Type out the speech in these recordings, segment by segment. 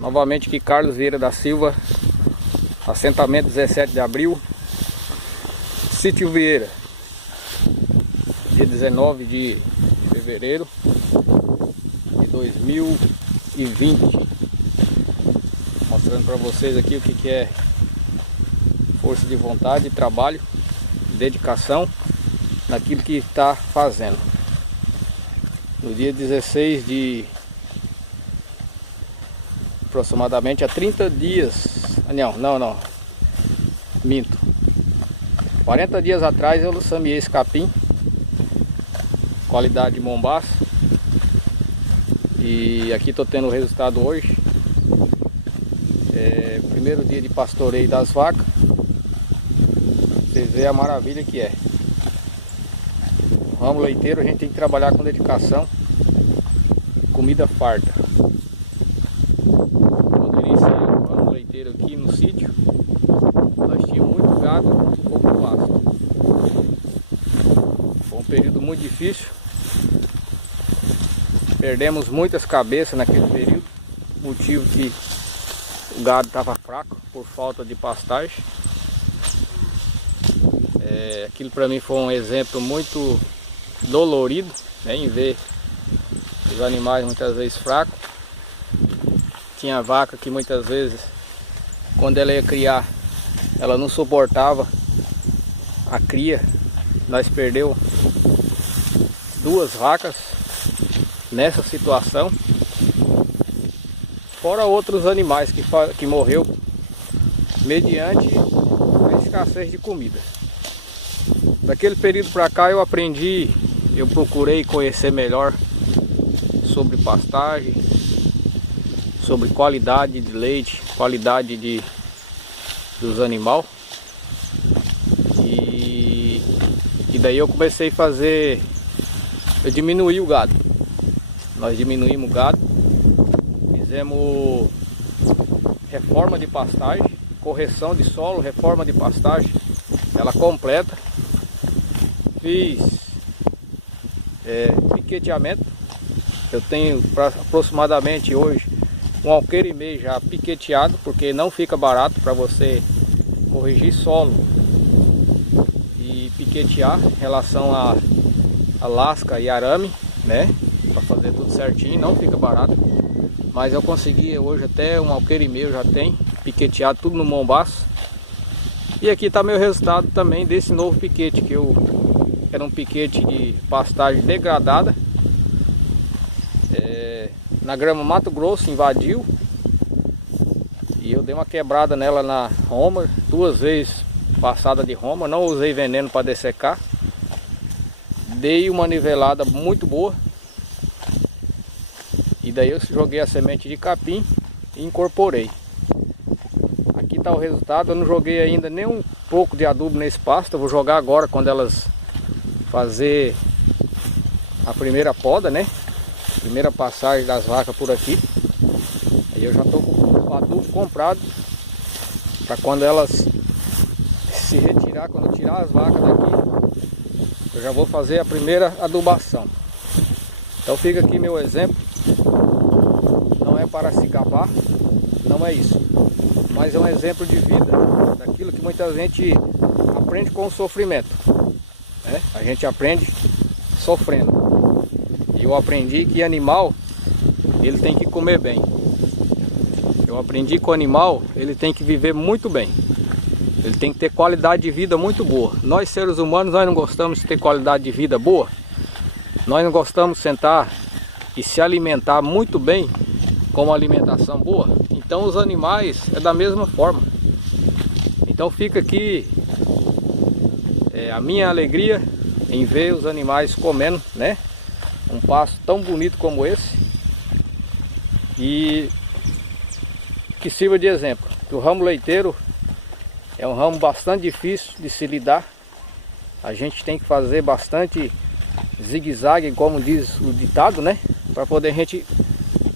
Novamente aqui Carlos Vieira da Silva, assentamento 17 de abril, Sítio Vieira, dia 19 de fevereiro de 2020. Mostrando para vocês aqui o que é força de vontade, trabalho, dedicação naquilo que está fazendo. No dia 16 de aproximadamente há 30 dias, não, minto, 40 dias atrás eu semeei esse capim, qualidade de Mombaça, e aqui estou tendo o resultado hoje. Primeiro dia de pastoreio das vacas, vocês veem a maravilha que é. No ramo leiteiro a gente tem que trabalhar com dedicação, comida farta. Quando iniciei o ramo leiteiro aqui no sítio, nós tínhamos muito gado e pouco pasto. Foi um período muito difícil, perdemos muitas cabeças naquele período, motivo que o gado estava fraco por falta de pastagem. Aquilo para mim foi um exemplo muito dolorido, né, em ver os animais muitas vezes fracos. Tinha vaca que muitas vezes, quando ela ia criar, ela não suportava a cria. Nós perdemos 2 vacas nessa situação, fora outros animais que morreu mediante a escassez de comida. Daquele período para cá eu procurei conhecer melhor sobre pastagem, sobre qualidade de leite, qualidade dos animais. E daí eu comecei a fazer, eu diminuí o gado. Nós diminuímos o gado, fizemos reforma de pastagem, correção de solo, reforma de pastagem, ela completa. Fiz piqueteamento. Eu tenho aproximadamente hoje 1,5 alqueire já piqueteado, porque não fica barato para você corrigir solo e piquetear em relação a lasca e arame, né? Para fazer tudo certinho, não fica barato. Mas eu consegui hoje até 1,5 alqueire já tem piqueteado tudo no Mombaça. E aqui está meu resultado também desse novo piquete, que era um piquete de pastagem degradada. Na grama Mato Grosso invadiu, e eu dei uma quebrada nela na Roma, 2 vezes passada de Roma, não usei veneno para dessecar. Dei uma nivelada muito boa. E daí eu joguei a semente de capim e incorporei. Aqui está o resultado. Eu não joguei ainda nem um pouco de adubo nesse pasto. Eu vou jogar agora quando elas fazer a primeira poda, né? Primeira passagem das vacas por aqui. Aí eu já estou com o adubo comprado para quando elas se retirar, quando eu tirar as vacas daqui, eu já vou fazer a primeira adubação. Então fica aqui meu exemplo. Não é para se gabar, não é isso, mas é um exemplo de vida, daquilo que muita gente aprende com o sofrimento, né? A gente aprende sofrendo. E eu aprendi que animal, ele tem que comer bem. Eu aprendi que o animal, ele tem que viver muito bem. Ele tem que ter qualidade de vida muito boa. Nós seres humanos, nós não gostamos de ter qualidade de vida boa. Nós não gostamos de sentar e se alimentar muito bem, com uma alimentação boa. Então os animais é da mesma forma. Então fica aqui a minha alegria em ver os animais comendo, né? Um pasto tão bonito como esse, e que sirva de exemplo. O ramo leiteiro é um ramo bastante difícil de se lidar. A gente tem que fazer bastante zigue-zague, como diz o ditado, né? Para poder a gente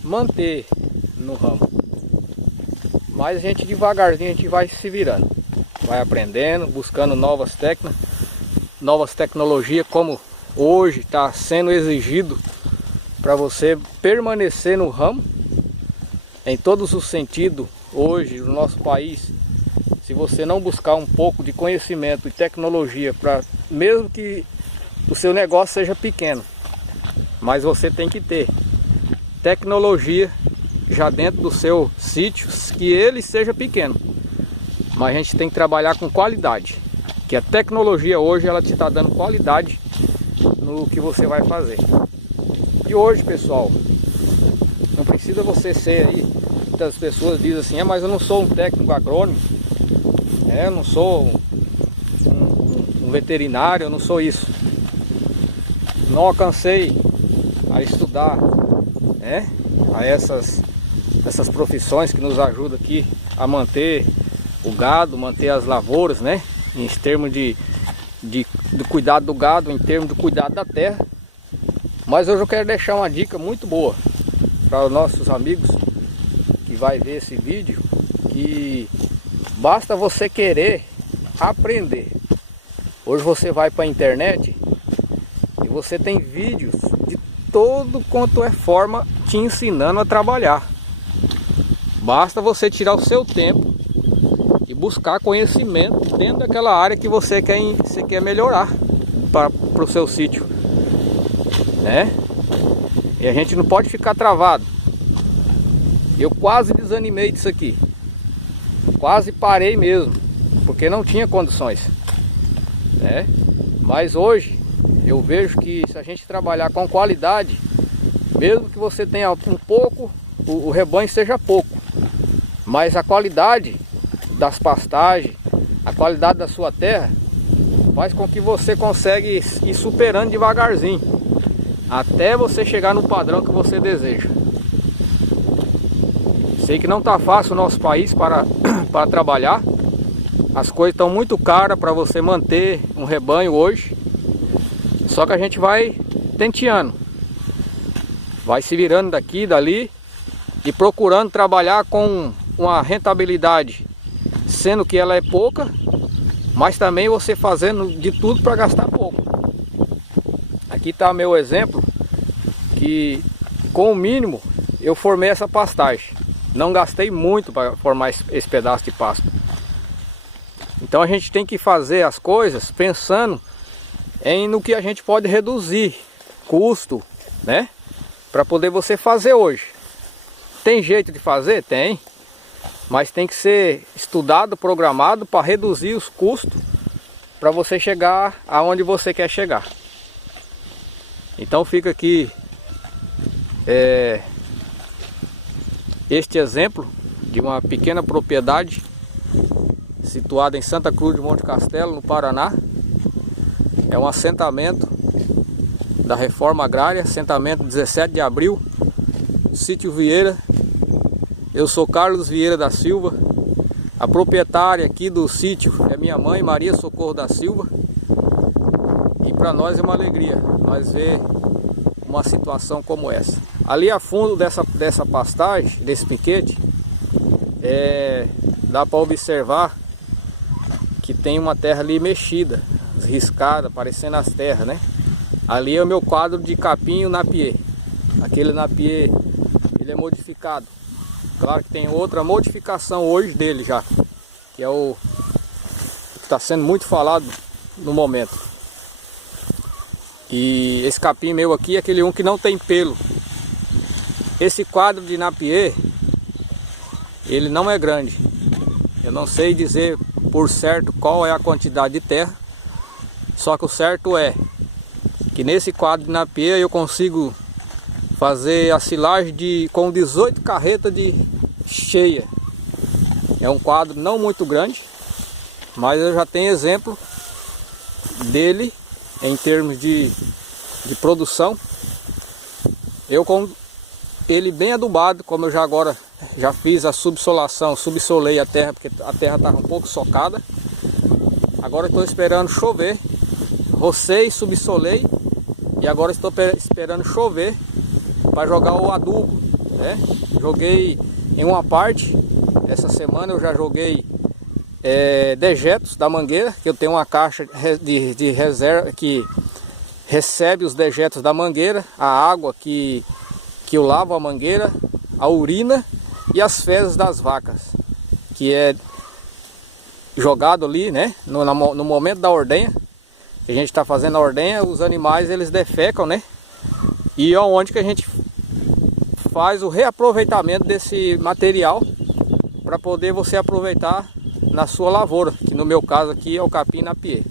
manter no ramo. Mas a gente devagarzinho a gente vai se virando, vai aprendendo, buscando novas técnicas, novas tecnologias, como hoje está sendo exigido para você permanecer no ramo. em todos os sentidos, hoje no nosso país, se você não buscar um pouco de conhecimento e tecnologia, mesmo que o seu negócio seja pequeno, mas você tem que ter tecnologia já dentro do seu sítio, que ele seja pequeno. Mas a gente tem que trabalhar com qualidade, que a tecnologia hoje ela te está dando qualidade no que você vai fazer. E hoje, pessoal, não precisa você ser aí, muitas pessoas dizem assim, mas eu não sou um técnico agrônomo, eu não sou um veterinário, eu não sou isso. Não alcancei a estudar, a essas profissões que nos ajudam aqui a manter o gado, manter as lavouras, em termos do cuidado do gado, em termos do cuidado da terra. Mas hoje eu quero deixar uma dica muito boa para os nossos amigos que vai ver esse vídeo, que basta você querer aprender. Hoje você vai para a internet e você tem vídeos de todo quanto é forma te ensinando a trabalhar. Basta você tirar o seu tempo e buscar conhecimento dentro daquela área que você quer melhorar para o seu sítio, E a gente não pode ficar travado. Eu quase desanimei disso aqui, quase parei mesmo, porque não tinha condições, Mas hoje eu vejo que se a gente trabalhar com qualidade, mesmo que você tenha um pouco, o rebanho seja pouco, mas a qualidade das pastagens, a qualidade da sua terra, faz com que você consiga ir superando devagarzinho, até você chegar no padrão que você deseja. Sei que não está fácil o nosso país para trabalhar. As coisas estão muito caras para você manter um rebanho hoje. Só que a gente vai tenteando, vai se virando daqui e dali e procurando trabalhar com uma rentabilidade, sendo que ela é pouca, mas também você fazendo de tudo para gastar pouco. Aqui está meu exemplo, que com o mínimo eu formei essa pastagem. Não gastei muito para formar esse pedaço de pasto. Então a gente tem que fazer as coisas pensando no que a gente pode reduzir custo, para poder você fazer hoje. Tem jeito de fazer? Tem. Mas tem que ser estudado, programado para reduzir os custos, para você chegar aonde você quer chegar. Então fica aqui este exemplo de uma pequena propriedade situada em Santa Cruz de Monte Castelo, no Paraná. É um assentamento da Reforma Agrária, assentamento 17 de abril, Sítio Vieira. Eu sou Carlos Vieira da Silva. A proprietária aqui do sítio é minha mãe, Maria Socorro da Silva. E para nós é uma alegria nós ver uma situação como essa. Ali a fundo dessa pastagem, desse piquete, dá para observar que tem uma terra ali mexida, riscada, parecendo as terras, Ali é o meu quadro de capim napier. Aquele napier, ele é modificado. Claro que tem outra modificação hoje dele já, que é o que está sendo muito falado no momento. E esse capim meu aqui é aquele que não tem pelo. Esse quadro de napier, ele não é grande. Eu não sei dizer por certo qual é a quantidade de terra, só que o certo é que nesse quadro de napier eu consigo fazer a silagem com 18 carretas de cheia. É um quadro não muito grande, mas eu já tenho exemplo dele em termos de produção. Eu com ele bem adubado, como eu já fiz a subsolação, subsolei a terra, porque a terra estava um pouco socada. Agora estou esperando chover, rocei, subsolei, e agora estou esperando chover para jogar o adubo, Joguei em uma parte, essa semana eu já joguei dejetos da mangueira, que eu tenho uma caixa de reserva que recebe os dejetos da mangueira, a água que eu lavo a mangueira, a urina e as fezes das vacas, que é jogado ali, né, no momento da ordenha, que a gente está fazendo a ordenha, os animais eles defecam, né, e é onde que a gente faz o reaproveitamento desse material para poder você aproveitar na sua lavoura, que no meu caso aqui é o capim-napier.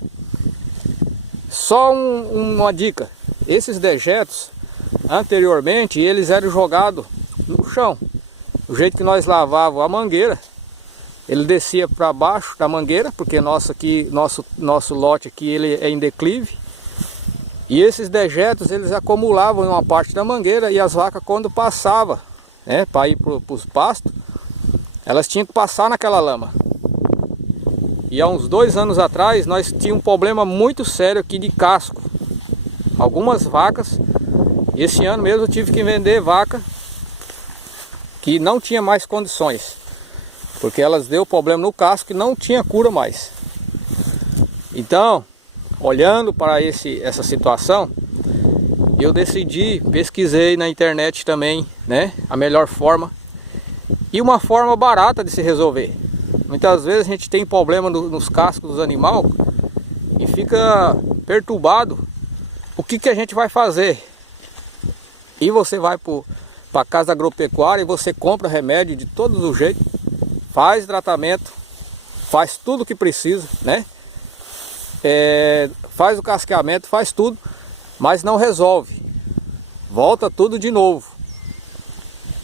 Só uma dica, esses dejetos anteriormente eles eram jogados no chão. O jeito que nós lavávamos a mangueira, ele descia para baixo da mangueira, porque nosso lote aqui ele é em declive. E esses dejetos eles acumulavam em uma parte da mangueira, e as vacas quando passavam, né, para ir para os pastos, elas tinham que passar naquela lama. E há uns 2 anos atrás nós tínhamos um problema muito sério aqui de casco. Algumas vacas, esse ano mesmo eu tive que vender vaca que não tinha mais condições, porque elas deu problema no casco e não tinha cura mais. Então, olhando para essa situação, eu decidi, pesquisei na internet também, né, a melhor forma e uma forma barata de se resolver. Muitas vezes a gente tem problema nos cascos dos animais e fica perturbado. O que a gente vai fazer? E você vai para a casa agropecuária e você compra remédio de todos os jeitos, faz tratamento, faz tudo o que precisa, né? Faz o casqueamento, faz tudo, mas não resolve. Volta tudo de novo.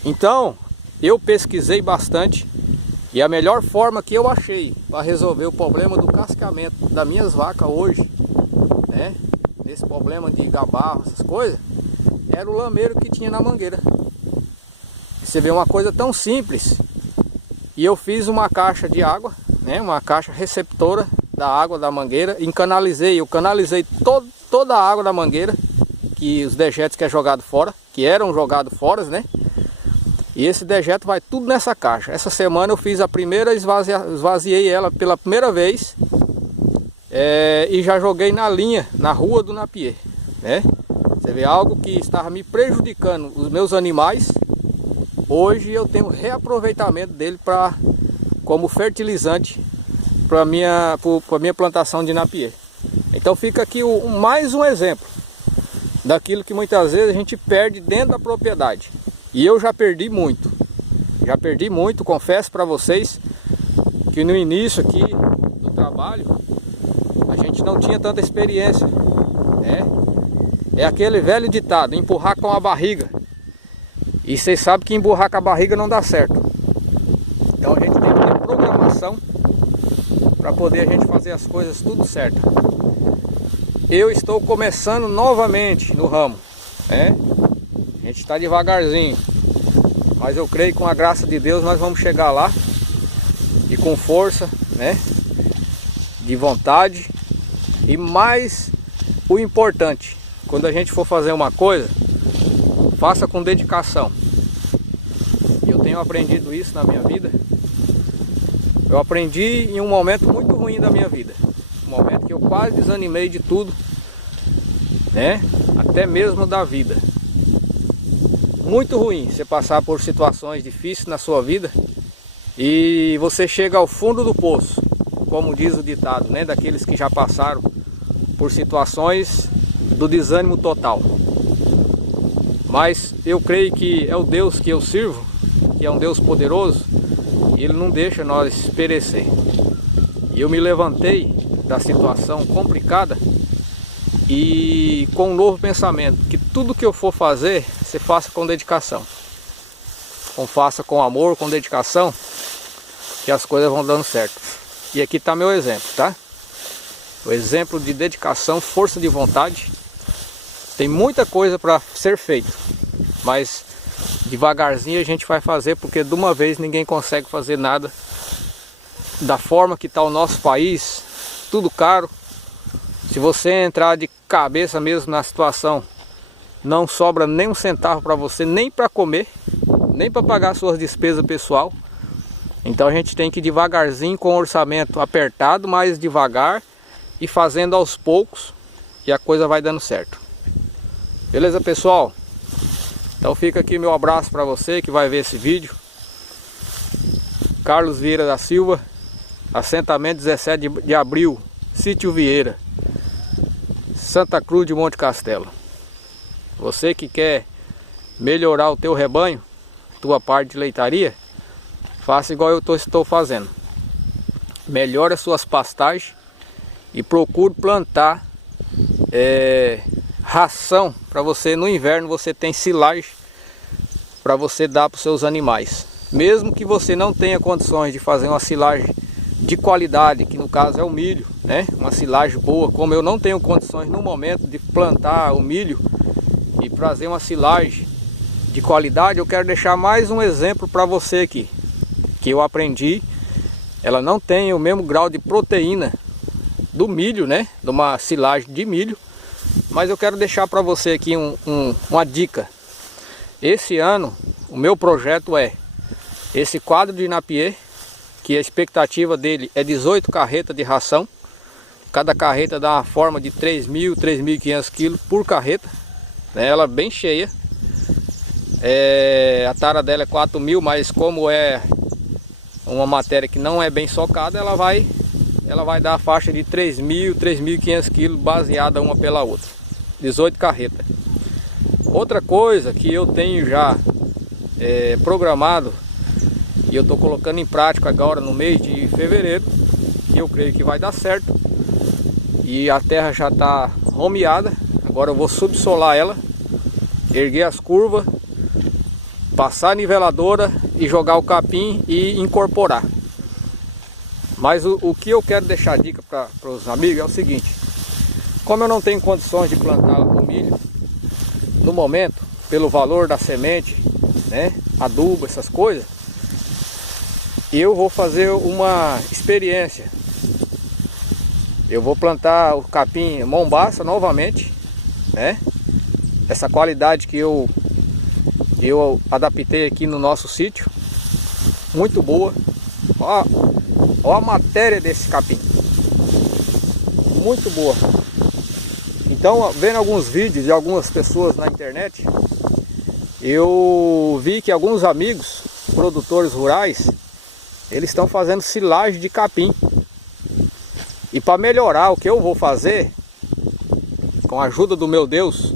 Então, eu pesquisei bastante e a melhor forma que eu achei para resolver o problema do casqueamento das minhas vacas hoje, né, nesse problema de gabarro, essas coisas, era o lameiro que tinha na mangueira. Você vê uma coisa tão simples. E eu fiz uma caixa de água, né, uma caixa receptora da água da mangueira, eu canalizei toda a água da mangueira, que os dejetos que é jogado fora, que eram jogados fora, né? E esse dejeto vai tudo nessa caixa. Essa semana eu fiz a primeira, esvaziei ela pela primeira vez, e já joguei na linha, na rua do Napier, né? Você vê, algo que estava me prejudicando os meus animais, hoje eu tenho reaproveitamento dele como fertilizante para minha plantação de Napier. Então fica aqui mais um exemplo daquilo que muitas vezes a gente perde dentro da propriedade. E eu já perdi muito, confesso para vocês que no início aqui do trabalho a gente não tinha tanta experiência, né? É aquele velho ditado, empurrar com a barriga. E vocês sabem que empurrar com a barriga não dá certo. Então a gente tem que ter programação para poder a gente fazer as coisas tudo certo. Eu estou começando novamente no ramo, né? A gente está devagarzinho, mas eu creio que com a graça de Deus nós vamos chegar lá, e com força, né, de vontade, e mais o importante, quando a gente for fazer uma coisa, faça com dedicação. Eu tenho aprendido isso na minha vida. Eu aprendi em um momento muito ruim da minha vida, um momento que eu quase desanimei de tudo, né, até mesmo da vida. Muito ruim você passar por situações difíceis na sua vida e você chega ao fundo do poço, como diz o ditado, né, daqueles que já passaram por situações do desânimo total. Mas eu creio que é o Deus que eu sirvo, que é um Deus poderoso, e Ele não deixa nós perecer. E eu me levantei da situação complicada e com um novo pensamento, que tudo que eu for fazer, você faça com dedicação. Faça com amor, com dedicação, que as coisas vão dando certo. E aqui está meu exemplo, tá? O exemplo de dedicação, força de vontade. Tem muita coisa para ser feito, mas devagarzinho a gente vai fazer, porque de uma vez ninguém consegue fazer nada. Da forma que está o nosso país, tudo caro. Se você entrar de cabeça mesmo na situação, não sobra nem um centavo para você, nem para comer, nem para pagar suas despesas pessoal. Então a gente tem que ir devagarzinho, com o orçamento apertado, mas devagar, e fazendo aos poucos, e a coisa vai dando certo. Beleza, pessoal? Então fica aqui meu abraço para você que vai ver esse vídeo. Carlos Vieira da Silva, assentamento 17 de abril, Sítio Vieira, Santa Cruz de Monte Castelo. Você que quer melhorar o teu rebanho, tua parte de leitaria, faça igual eu estou fazendo. Melhore as suas pastagens e procure plantar ração para você. No inverno você tem silagem para você dar para os seus animais. Mesmo que você não tenha condições de fazer uma silagem de qualidade, que no caso é o milho, né? Uma silagem boa, como eu não tenho condições no momento de plantar o milho e fazer uma silagem de qualidade, eu quero deixar mais um exemplo para você aqui, que eu aprendi. Ela não tem o mesmo grau de proteína do milho, né? De uma silagem de milho, mas eu quero deixar para você aqui uma dica. Esse ano o meu projeto é esse quadro de Napier, que a expectativa dele é 18 carretas de ração. Cada carreta dá uma forma de 3.000, 3.500 quilos por carreta, né? Ela bem cheia. A tara dela é 4.000, mas como é uma matéria que não é bem socada, ela vai dar a faixa de 3.000, 3.500 quilos, baseada uma pela outra. 18 carretas. Outra coisa que eu tenho já programado, e eu estou colocando em prática agora no mês de fevereiro, que eu creio que vai dar certo. E a terra já está romeada. Agora eu vou subsolar ela, erguer as curvas, passar a niveladora e jogar o capim e incorporar. Mas o que eu quero deixar dica para os amigos é o seguinte: como eu não tenho condições de plantar o milho no momento, pelo valor da semente, né, adubo, essas coisas, eu vou fazer uma experiência. Eu vou plantar o capim mombaça novamente, né? Essa qualidade que eu adaptei aqui no nosso sítio, muito boa. Ó a matéria desse capim, muito boa. Então, vendo alguns vídeos de algumas pessoas na internet, eu vi que alguns amigos produtores rurais, eles estão fazendo silagem de capim. E para melhorar, o que eu vou fazer, com a ajuda do meu Deus,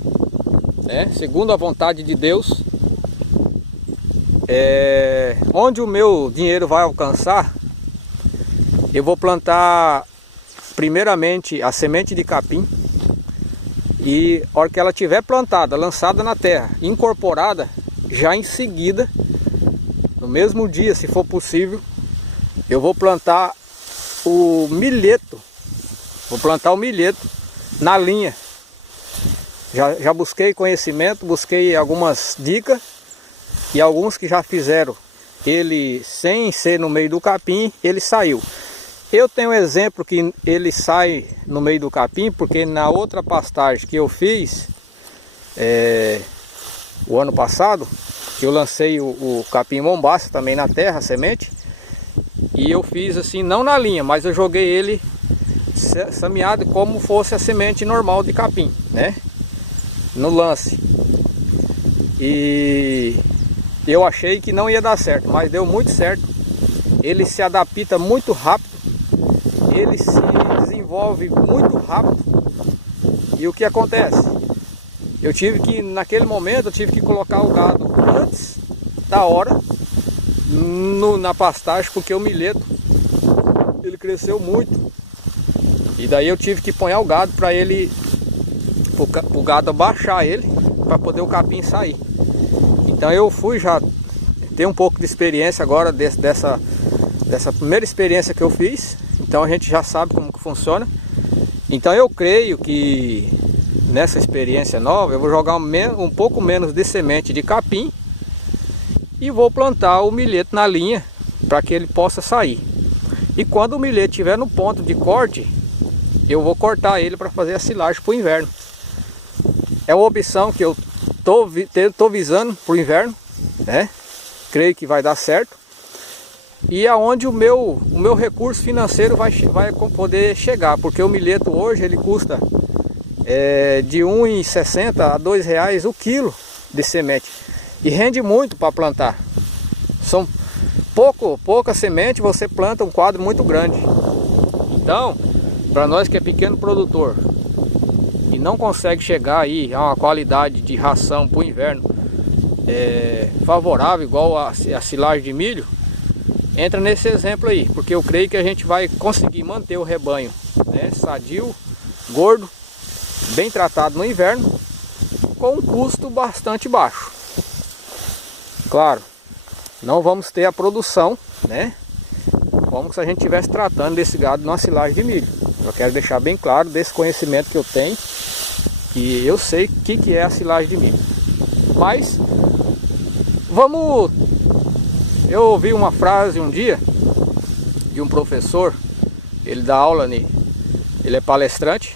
né, segundo a vontade de Deus, onde o meu dinheiro vai alcançar, eu vou plantar primeiramente a semente de capim. E a hora que ela estiver plantada, lançada na terra, incorporada, já em seguida, no mesmo dia, se for possível, eu vou plantar o milheto. Vou plantar o milheto na linha. Já busquei conhecimento, busquei algumas dicas, e alguns que já fizeram ele sem ser no meio do capim, ele saiu. Eu tenho um exemplo que ele sai no meio do capim, porque na outra pastagem que eu fiz o ano passado, eu lancei o capim mombaça também na terra, a semente, e eu fiz assim, não na linha, mas eu joguei ele semeado como fosse a semente normal de capim, né? No lance. E eu achei que não ia dar certo, mas deu muito certo. Ele se adapta muito rápido, ele se desenvolve muito rápido. E o que acontece? Naquele momento, eu tive que colocar o gado antes da hora na pastagem, porque o milheto, ele cresceu muito. E daí eu tive que pôr o gado para o gado abaixar ele, para poder o capim sair. Então eu já tenho um pouco de experiência agora dessa primeira experiência que eu fiz. Então a gente já sabe como que funciona. Então eu creio que nessa experiência nova eu vou jogar um pouco menos de semente de capim e vou plantar o milheto na linha para que ele possa sair. E quando o milheto estiver no ponto de corte, eu vou cortar ele para fazer a silagem para o inverno. É uma opção que eu estou visando para o inverno, né? Creio que vai dar certo. E aonde o meu recurso financeiro vai poder chegar, porque o milheto hoje ele custa de R$ 1,60 a R$ 2,00 o quilo de semente, e rende muito para plantar. pouca semente você planta um quadro muito grande. Então, para nós que é pequeno produtor e não consegue chegar aí a uma qualidade de ração para o inverno favorável, igual a silagem de milho, entra nesse exemplo aí, porque eu creio que a gente vai conseguir manter o rebanho, né, sadio, gordo, bem tratado no inverno, com um custo bastante baixo. Claro, não vamos ter a produção, né, como se a gente estivesse tratando desse gado numa silagem de milho. Eu quero deixar bem claro desse conhecimento que eu tenho, que eu sei o que é a silagem de milho. Mas eu ouvi uma frase um dia de um professor, ele dá aula, ele é palestrante,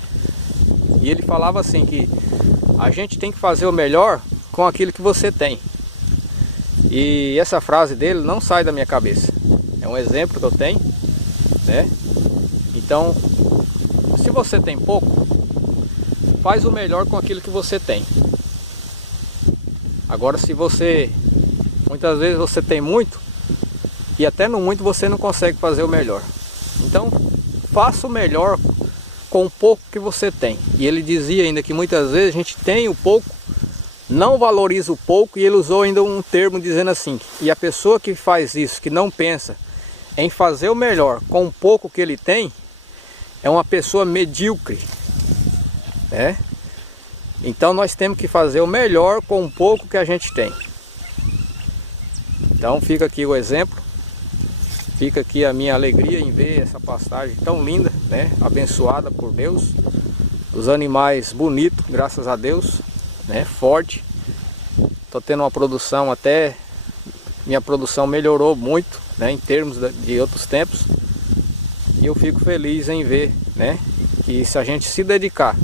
e ele falava assim que a gente tem que fazer o melhor com aquilo que você tem. E essa frase dele não sai da minha cabeça. É um exemplo que eu tenho, né? Então, se você tem pouco, faz o melhor com aquilo que você tem. Agora, se muitas vezes você tem muito, e até no muito você não consegue fazer o melhor. Então, faça o melhor com o pouco que você tem. E ele dizia ainda que muitas vezes a gente tem o pouco, não valoriza o pouco, e ele usou ainda um termo dizendo assim, e a pessoa que faz isso, que não pensa em fazer o melhor com o pouco que ele tem, é uma pessoa medíocre, né? Então nós temos que fazer o melhor com o pouco que a gente tem. Então fica aqui o exemplo, fica aqui a minha alegria em ver essa pastagem tão linda, né? Abençoada por Deus, os animais bonitos, graças a Deus, né? Forte. Tô tendo uma produção, até minha produção melhorou muito, né? Em termos de outros tempos, e eu fico feliz em ver, né? Que se a gente se dedicar,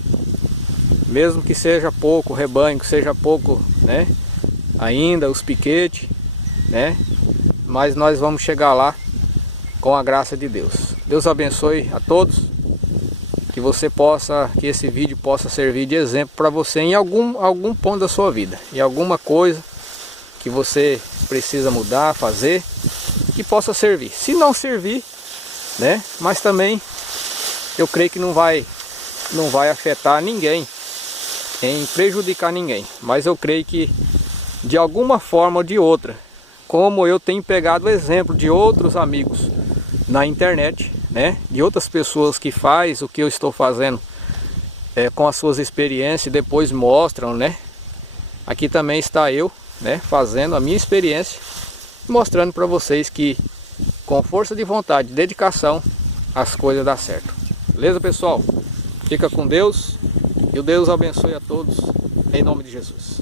mesmo que seja pouco rebanho, que seja pouco, né? Ainda os piquetes, né? Mas nós vamos chegar lá com a graça de Deus. Deus abençoe a todos, que esse vídeo possa servir de exemplo para você em algum ponto da sua vida, em alguma coisa que você precisa mudar, fazer, que possa servir. Se não servir, né? Mas também eu creio que não vai afetar ninguém, em prejudicar ninguém. Mas eu creio que de alguma forma ou de outra, como eu tenho pegado o exemplo de outros amigos na internet, né, de outras pessoas que faz o que eu estou fazendo com as suas experiências e depois mostram, né? Aqui também está eu, né, fazendo a minha experiência, mostrando para vocês que com força de vontade e dedicação as coisas dão certo. Beleza, pessoal? Fica com Deus e o Deus abençoe a todos em nome de Jesus.